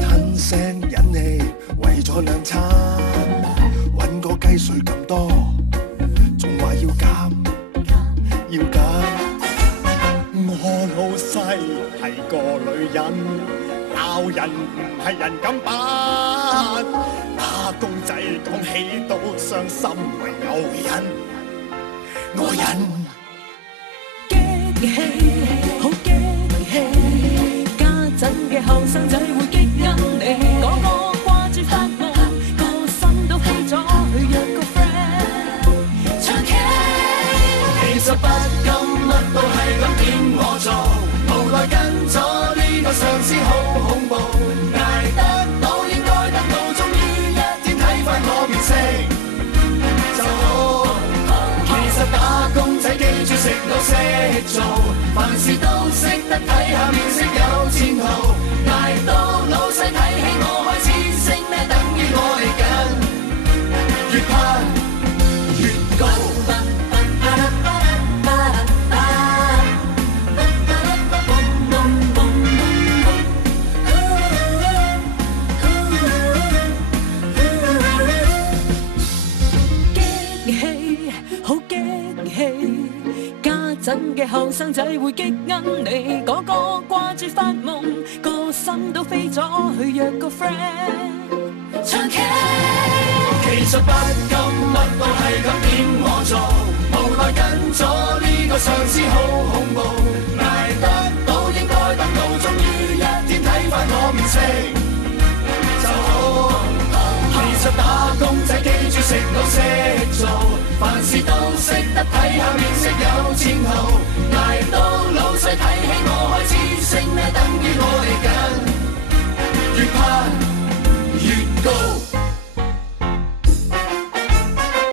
吞聲忍氣，為咗兩餐，搵個雞碎咁多，仲話要減，要減。我老細係個女人，鬧人唔係人咁辦，打工仔講起都傷心，唯有忍，我忍。激氣，好激氣，家陣嘅後生仔會激恩你，個個掛住發夢，個心都飛咗去約個 friend 唱 K。其實不禁乜都係咁點我做，無奈跟咗呢個上司好恐怖，捱得到應該得到，終於一天睇返我面色就好。其實打工仔記住食到識做，凡事都識得睇下面色有前途，捱到老細睇起我開始升咩，等於我嚟緊，越攀越高。真嘅後生仔會激恩你，個個掛住發夢，個心都飛咗去約個 friend 唱 K。其實不禁乜都係咁點我做，無奈跟咗呢個上司好恐怖，捱得到應該得到，終於一天睇返我面色就好。其實打工仔記住食到識做，凡事都識得睇下面色有前途，捱到